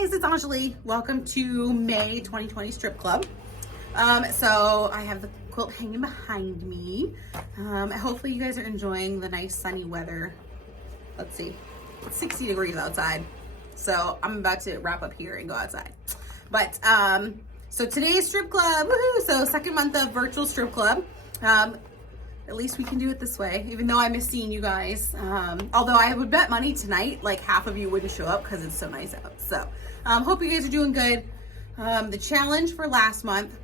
guys, it's Enjoli. Welcome to May 2020 Strip Club. So I have the quilt hanging behind me. Hopefully you guys are enjoying the nice sunny weather. Let's see, it's 60 degrees outside. So I'm about to wrap up here and go outside. But so today's strip club, woohoo! So second month of virtual strip club. At least we can do it this way, even though I miss seeing you guys. Although I would bet money tonight, like half of you wouldn't show up because it's so nice out. So hope you guys are doing good. The challenge for last month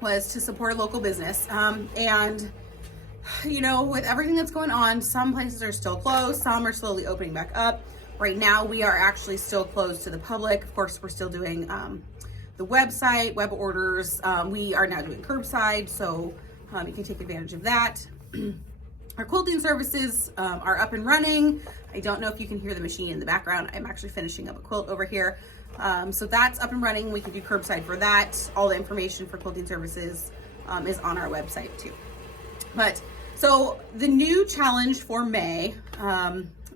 was to support a local business. And you know, with everything that's going on, some places are still closed, some are slowly opening back up. Right now, we are actually still closed to the public. Of course, we're still doing the website, web orders. We are now doing curbside, so you can take advantage of that. Our quilting services are up and running. I don't know if you can hear the machine in the background. I'm actually finishing up a quilt over here. So that's up and running. We can do curbside for that. All the information for quilting services is on our website too. But so the new challenge for May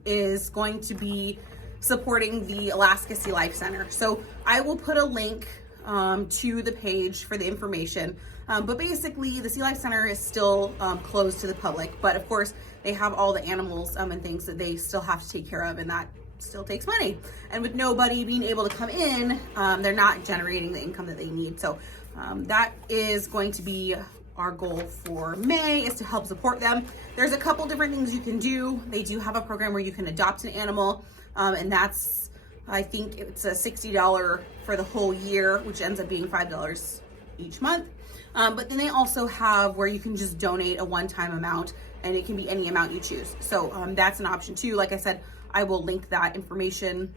is going to be supporting the Alaska Sea Life Center. So I will put a link to the page for the information. But basically the Sea Life Center is still closed to the public, but of course they have all the animals and things that they still have to take care of, and that still takes money. And with nobody being able to come in, they're not generating the income that they need. So that is going to be our goal for May, is to help support them. There's a couple different things you can do. They do have a program where you can adopt an animal, and that's, I think it's a $60 for the whole year, which ends up being $5 each month. But then they also have where you can just donate a one-time amount, and it can be any amount you choose. So that's an option too. Like I said, I will link that information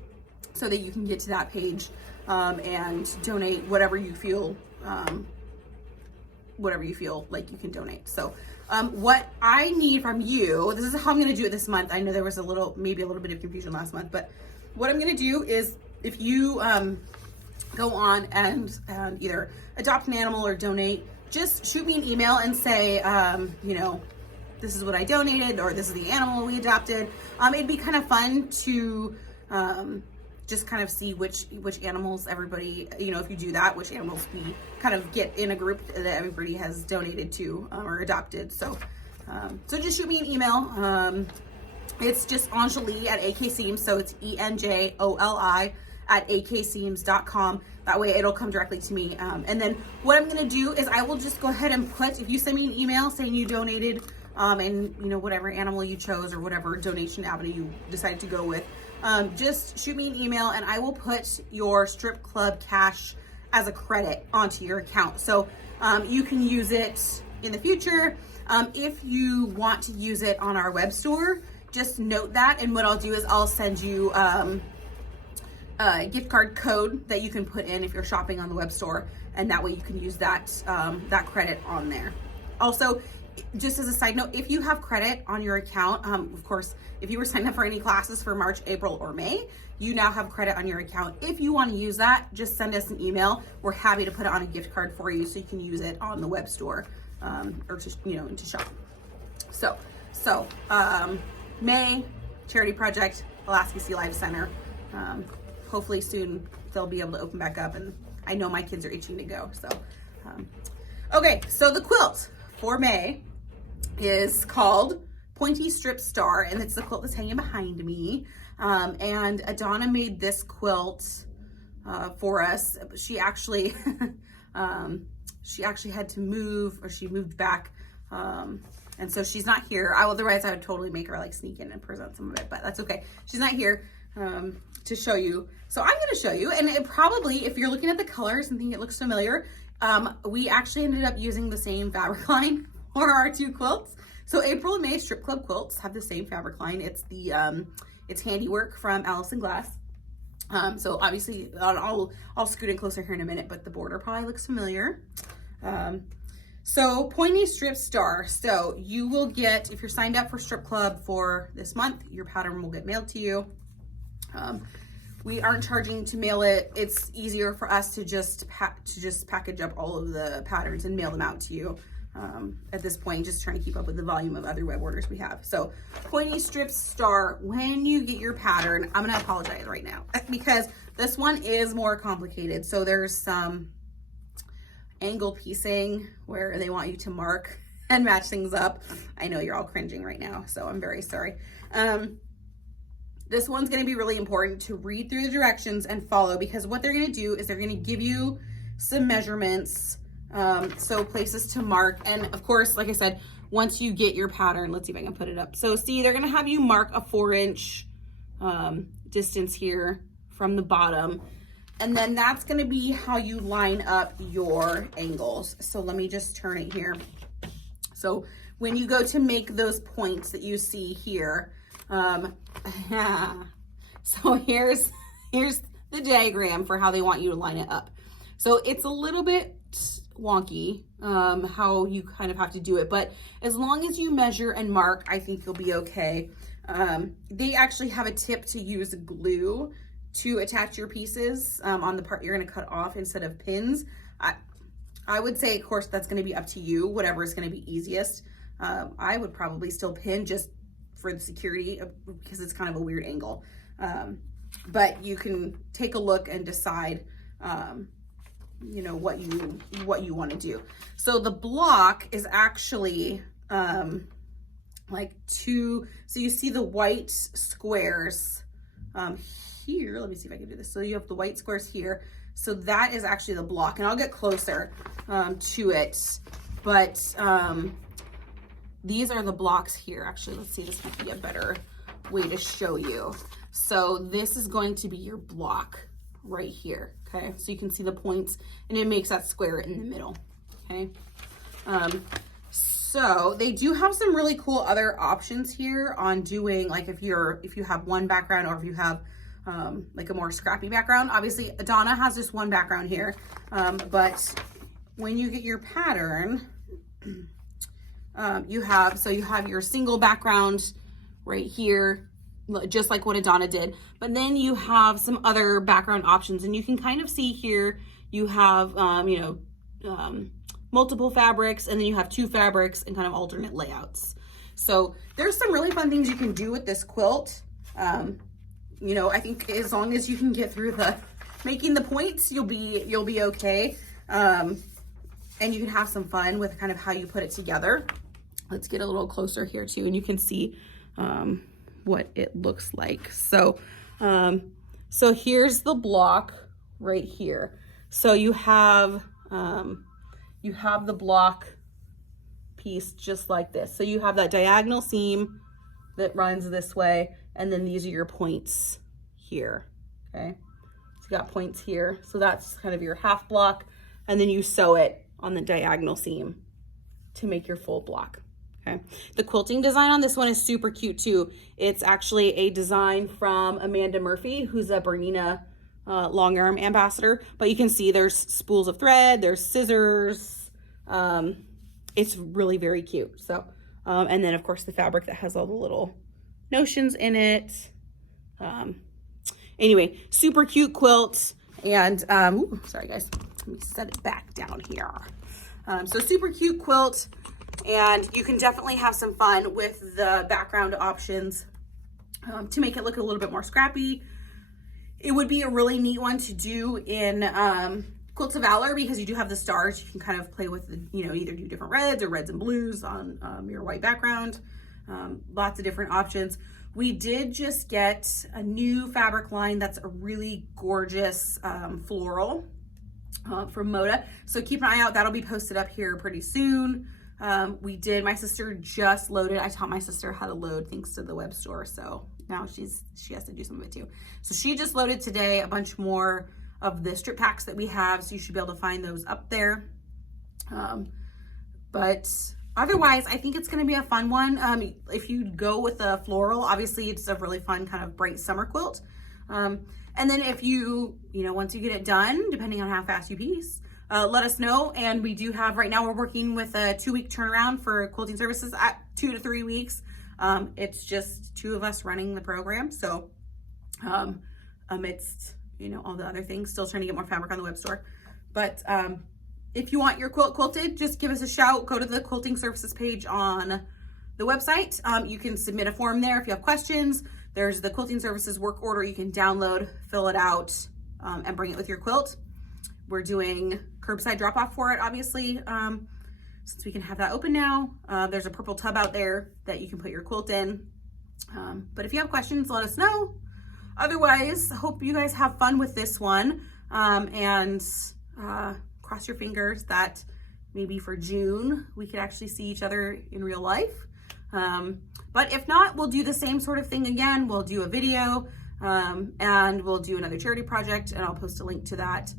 so that you can get to that page and donate whatever you feel like you can donate. So what I need from you, this is how I'm going to do it this month. I know there was maybe a little bit of confusion last month, but what I'm going to do is, if you go on and either adopt an animal or donate, just shoot me an email and say, you know, this is what I donated, or this is the animal we adopted. It'd be kind of fun to just kind of see which animals everybody, you know, if you do that, which animals we kind of get in a group that everybody has donated to or adopted. So just shoot me an email. It's just Enjoli at AKSeams, so it's ENJOLI at akseams.com. That way it'll come directly to me. And then what I'm gonna do is I will just go ahead and put, if you send me an email saying you donated and you know, whatever animal you chose or whatever donation avenue you decided to go with, just shoot me an email and I will put your strip club cash as a credit onto your account. So you can use it in the future. If you want to use it on our web store, just note that, and what I'll do is I'll send you a gift card code that you can put in if you're shopping on the web store, and that way you can use that that credit on there. Also, just as a side note, if you have credit on your account, of course, if you were signed up for any classes for March, April, or May, you now have credit on your account. If you want to use that, just send us an email. We're happy to put it on a gift card for you so you can use it on the web store or to, you know, to shop. So May charity project, Alaska Sea Life Center. Hopefully soon they'll be able to open back up, and I know my kids are itching to go. So, okay, so the quilt for May is called Pointy Strip Star, and it's the quilt that's hanging behind me. And Adana made this quilt for us. She actually, had to move, or she moved back. And so she's not here. Otherwise I would totally make her like sneak in and present some of it, but that's okay. She's not here to show you. So I'm gonna show you, and it probably, if you're looking at the colors and think it looks familiar, we actually ended up using the same fabric line for our two quilts. So April and May Strip Club quilts have the same fabric line. It's the it's handiwork from Allison Glass. So obviously I'll scoot in closer here in a minute, but the border probably looks familiar. So Pointy Strip Star. So you will get, if you're signed up for Strip Club for this month, your pattern will get mailed to you. We aren't charging to mail it. It's easier for us to just package up all of the patterns and mail them out to you. at this point, just trying to keep up with the volume of other web orders we have. So pointy strips start when you get your pattern. I'm gonna apologize right now because this one is more complicated. So there's some angle piecing where they want you to mark and match things up. I know you're all cringing right now, so I'm very sorry. This one's gonna be really important to read through the directions and follow, because what they're gonna do is they're gonna give you some measurements, so places to mark. And of course, like I said, once you get your pattern, let's see if I can put it up. So see, they're gonna have you mark a 4-inch distance here from the bottom. And then that's gonna be how you line up your angles. So let me just turn it here. So when you go to make those points that you see here, so here's the diagram for how they want you to line it up. So it's a little bit wonky, how you kind of have to do it, but as long as you measure and mark, I think you'll be okay. They actually have a tip to use glue to attach your pieces on the part you're going to cut off instead of pins. I would say, of course, that's going to be up to you, whatever is going to be easiest. I would probably still pin just for the security because it's kind of a weird angle. But you can take a look and decide, you know, what you want to do. So the block is actually like two, so you see the white squares here. Let me see if I can do this. So you have the white squares here. So that is actually the block, and I'll get closer to it, but these are the blocks here. Actually, let's see, this might be a better way to show you. So this is going to be your block right here, okay? So you can see the points, and it makes that square in the middle, okay? So they do have some really cool other options here on doing, like if you have one background, or if you have like a more scrappy background. Obviously, Donna has just one background here, but when you get your pattern, you have your single background right here, just like what Adana did, but then you have some other background options, and you can kind of see here, you have, multiple fabrics, and then you have 2 fabrics and kind of alternate layouts. So there's some really fun things you can do with this quilt. You know, I think as long as you can get through making the points, you'll be okay. And you can have some fun with kind of how you put it together. Let's get a little closer here too, and you can see what it looks like. So, so here's the block right here. So you have the block piece just like this. So you have that diagonal seam that runs this way, and then these are your points here, okay? So you got points here. So that's kind of your half block, and then you sew it on the diagonal seam to make your full block, okay? The quilting design on this one is super cute too. It's actually a design from Amanda Murphy, who's a Bernina long arm ambassador, but you can see there's spools of thread, there's scissors. It's really very cute. So, and then of course the fabric that has all the little notions in it. Anyway, super cute quilt. And, ooh, sorry guys, let me set it back down here. So super cute quilt, and you can definitely have some fun with the background options to make it look a little bit more scrappy. It would be a really neat one to do in Quilts of Valor, because you do have the stars. You can kind of play with the, you know, either do different reds or reds and blues on your white background. Lots of different options. We did just get a new fabric line that's a really gorgeous floral from Moda. So keep an eye out. That'll be posted up here pretty soon. My sister just loaded. I taught my sister how to load thanks to the web store. So now she has to do some of it too. So she just loaded today a bunch more of the strip packs that we have. So you should be able to find those up there. But otherwise, I think it's going to be a fun one. If you go with the floral, obviously it's a really fun kind of bright summer quilt. And then if once you get it done, depending on how fast you piece, let us know. And we do have, right now we're working with a 2-week turnaround for quilting services at 2 to 3 weeks. It's just 2 of us running the program. So amidst, all the other things, still trying to get more fabric on the web store. But if you want your quilt quilted, just give us a shout. Go to the quilting services page on the website. You can submit a form there if you have questions. There's the quilting services work order you can download, fill it out, and bring it with your quilt. We're doing curbside drop off for it, obviously, since we can have that open now. There's a purple tub out there that you can put your quilt in. But if you have questions, let us know. Otherwise, I hope you guys have fun with this one, and cross your fingers that maybe for June we could actually see each other in real life. But if not, we'll do the same sort of thing again. We'll do a video, and we'll do another charity project, and I'll post a link to that.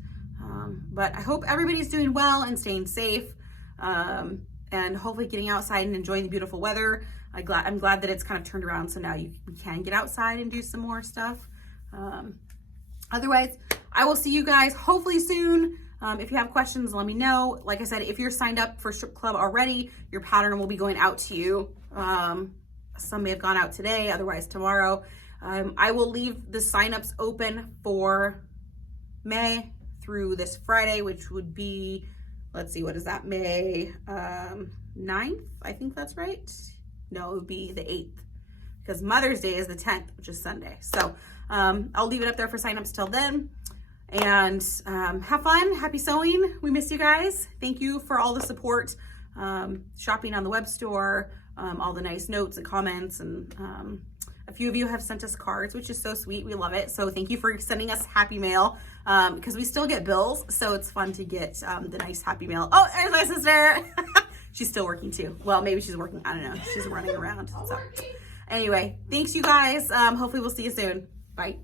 But I hope everybody's doing well and staying safe, and hopefully getting outside and enjoying the beautiful weather. I'm glad that it's kind of turned around, so now we can get outside and do some more stuff. Otherwise, I will see you guys hopefully soon. If you have questions, let me know. Like I said, if you're signed up for Strip Club already, your pattern will be going out to you. Some may have gone out today, otherwise tomorrow. I will leave the signups open for May through this Friday, which would be, let's see, what is that, May 9th? I think that's right. No, it would be the 8th, because Mother's Day is the 10th, which is Sunday. So I'll leave it up there for signups till then. And have fun, happy sewing. We miss you guys. Thank you for all the support, shopping on the web store, all the nice notes and comments, and a few of you have sent us cards, which is so sweet. We love it. So thank you for sending us happy mail, because we still get bills, so it's fun to get the nice happy mail. Oh, there's my sister. She's still working too. Well, maybe she's working, I don't know. She's running around. So anyway, thanks you guys. Hopefully we'll see you soon. Bye.